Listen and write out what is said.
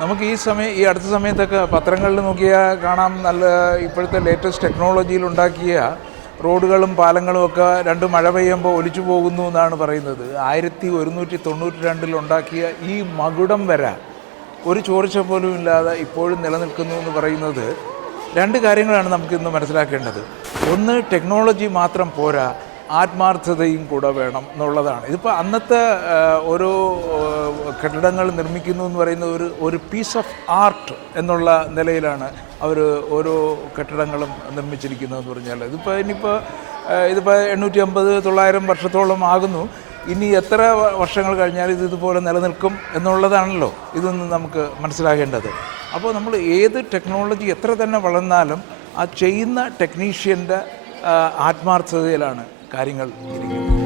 നമുക്ക് ഈ അടുത്ത സമയത്തൊക്കെ പത്രങ്ങളിൽ നോക്കിയാൽ കാണാം, നല്ല ഇപ്പോഴത്തെ ലേറ്റസ്റ്റ് ടെക്നോളജിയിൽ ഉണ്ടാക്കിയ റോഡുകളും പാലങ്ങളും ഒക്കെ രണ്ട് മഴ പെയ്യുമ്പോൾ ഒലിച്ചു പോകുന്നു എന്നാണ് പറയുന്നത്. 1192 ഉണ്ടാക്കിയ ഈ മകുടം വര ഒരു ചോർച്ച പോലും ഇല്ലാതെ ഇപ്പോഴും നിലനിൽക്കുന്നു എന്ന് പറയുന്നത് രണ്ട് കാര്യങ്ങളാണ് നമുക്കിന്ന് മനസ്സിലാക്കേണ്ടത്. ഒന്ന്, ടെക്നോളജി മാത്രം പോരാ, ആത്മാർത്ഥതയും കൂടെ വേണം എന്നുള്ളതാണ്. ഇതിപ്പോൾ അന്നത്തെ ഓരോ കെട്ടിടങ്ങൾ നിർമ്മിക്കുന്നു എന്ന് പറയുന്ന ഒരു പീസ് ഓഫ് ആർട്ട് എന്നുള്ള നിലയിലാണ് അവർ ഓരോ കെട്ടിടങ്ങളും നിർമ്മിച്ചിരിക്കുന്നതെന്ന് പറഞ്ഞാൽ. ഇതിപ്പോൾ 850-900 വർഷത്തോളം ആകുന്നു. ഇനി എത്ര വർഷങ്ങൾ കഴിഞ്ഞാൽ ഇതുപോലെ നിലനിൽക്കും എന്നുള്ളതാണല്ലോ ഇതൊന്നും നമുക്ക് മനസ്സിലാകേണ്ടത്. അപ്പോൾ നമ്മൾ ഏത് ടെക്നോളജി എത്ര തന്നെ വളർന്നാലും ആ ചെയ്യുന്ന ടെക്നീഷ്യൻ്റെ ആത്മാർത്ഥതയിലാണ് കാര്യങ്ങൾ ഇരിക്കുന്നത്.